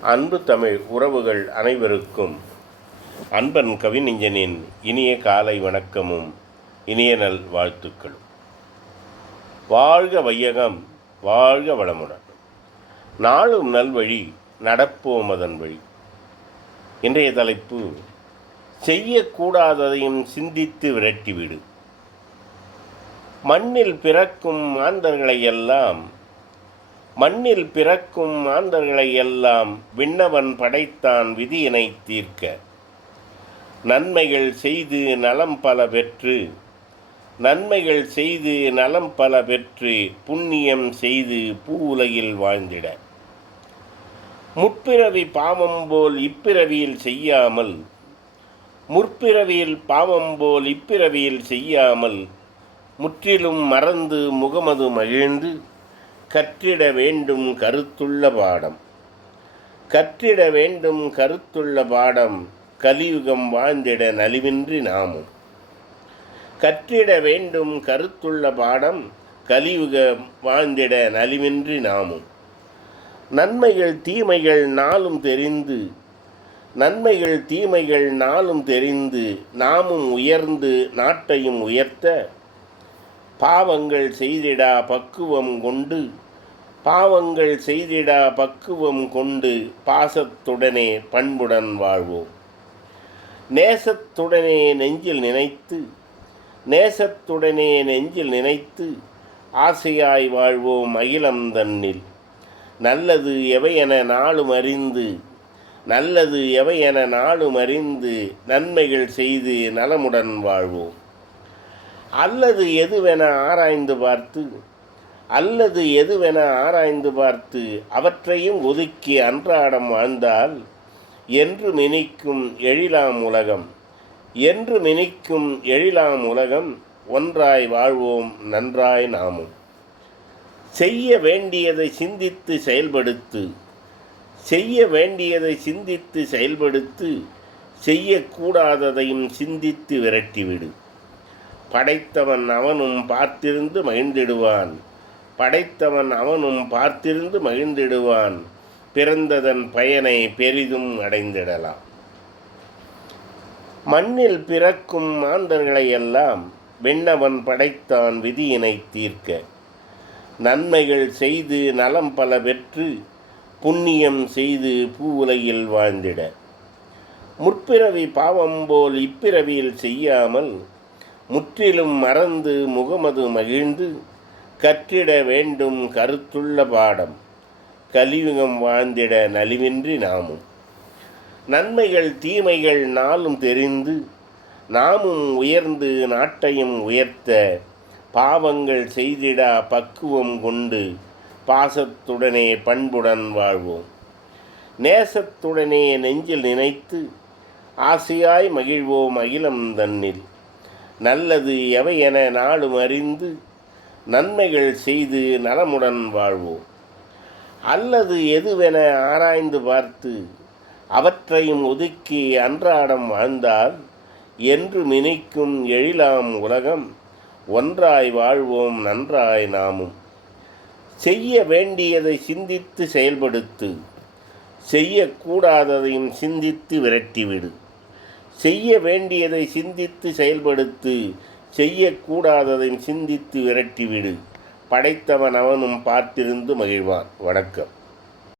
அன்பு தமிழ் உறவுகள் அனைவருக்கும். அன்பன் கவிஞனின் இனிய காலை வணக்கமும் இனிய நல் வாழ்த்துக்களும். வாழ்க வையகம் வாழ்க வளமுடன். நாளும் நல்வழி நடப்போம் அதன் வழி இன்றைய தலைப்பு செய்யக்கூடாததையும் சிந்தித்து விரட்டிவிடு மண்ணில் பிறக்கும் மாந்தர்களை எல்லாம் மண்ணில் பிறக்கும் மாந்தர்களை எல்லாம் விண்ணவன் படைத்தான் விதியினை தீர்க்க. நன்மைகள் செய்து நலம் பல பெற்று நன்மைகள் செய்து நலம் பல பெற்று புண்ணியம் செய்து பூ உலகில் வாழ்ந்திட. முற்பிறவி பாவம் போல் இப்பிறவியில் செய்யாமல் முற்பிறவியில் பாவம் போல் இப்பிறவியில் செய்யாமல் முற்றிலும் மறந்து முகமது மகிழ்ந்து கற்றிட வேண்டும் கருத்துள்ள பாடம். கற்றிட வேண்டும் கருத்துள்ள பாடம் கலியுகம் வாழ்ந்திட நலிவின்றி நாமும். கற்றிட வேண்டும் கருத்துள்ள பாடம் கலியுகம் வாழ்ந்திட நலிவின்றி நாமும். நன்மைகள் தீமைகள் நாளும் தெரிந்து நன்மைகள் தீமைகள் நாளும் தெரிந்து நாமும் உயர்ந்து நாட்டையும் உயர்த்த பாவங்கள் செய்திடா பக்குவம் கொண்டு. பாவங்கள் செய்திடா பக்குவம் கொண்டு பாசத்துடனே பண்புடன் வாழ்வோம். நேசத்துடனே நெஞ்சில் நினைத்து நேசத்துடனே நெஞ்சில் நினைத்து ஆசையாய் வாழ்வோம் அகிலம் தன்னில். நல்லது எவையென நாளும் அறிந்து நல்லது எவையென நாளும் அறிந்து நன்மைகள் செய்து நலமுடன் வாழ்வோம். அல்லது எதுவென ஆராய்ந்து பார்த்து அல்லது எதுவென ஆராய்ந்து பார்த்து அவற்றையும் ஒதுக்கி அன்றாடம் வாழ்ந்தால் என்று மினிக்கும் எழிலாம் உலகம் என்று மினிக்கும் எழிலாம் உலகம் ஒன்றாய் வாழ்வோம் நன்றாய் நாமும். செய்ய வேண்டியதை சிந்தித்து செயல்படுத்து செய்ய வேண்டியதை சிந்தித்து செயல்படுத்து செய்யக்கூடாததையும் சிந்தித்து விரட்டிவிடு. படைத்தவன் அவனும் பார்த்திருந்து மகிழ்ந்திடுவான். படைத்தவன் அவனும் பார்த்திருந்து மகிழ்ந்திடுவான். பிறந்ததன் பயனை பெரிதும் அடைந்திடலாம். மண்ணில் பிறக்கும் மாந்தர்களை எல்லாம் விண்ணவன் படைத்தான் விதியினை தீர்க்க. நன்மைகள் செய்து நலம் பல பெற்று புண்ணியம் செய்து பூ உலகில் வாழ்ந்திட. முற்பிறவி பாவம் போல் இப்பிறவியில் செய்யாமல் முற்றிலும் மறந்து முகமது மகிழ்ந்து கற்றிட வேண்டும் கருத்துள்ள பாடம். கலியுகம் வாழ்ந்திட நலிவின்றி நாமும். நன்மைகள் தீமைகள் நாளும் தெரிந்து நாமும் உயர்ந்து நாட்டையும் உயர்த்த பாவங்கள் செய்திடா பக்குவம் கொண்டு பாசத்துடனே பண்புடன் வாழ்வோம். நேசத்துடனே நெஞ்சில் நினைத்து ஆசையாய் மகிழ்வோம் அகிலம் தன்னில். நல்லது எவை என நாடும் அறிந்து நன்மைகள் செய்து நலமுடன் வாழ்வோம். அல்லது எதுவென ஆராய்ந்து பார்த்து அவற்றையும் ஒதுக்கி அன்றாடம் வாழ்ந்தால் என்று நினைக்கும் எழிலாம் உலகம் ஒன்றாய் வாழ்வோம் நன்றாய் நாமும். செய்ய வேண்டியதை சிந்தித்து செயல்படுத்து செய்யக்கூடாததையும் சிந்தித்து விரட்டிவிடு. செய்ய வேண்டியதை சிந்தித்து செயல்படுத்து செய்யக்கூடாததை சிந்தித்து விரட்டிவிடு. படைத்தவன் அவனும் பார்த்திருந்து மகிழ்வான். வணக்கம்.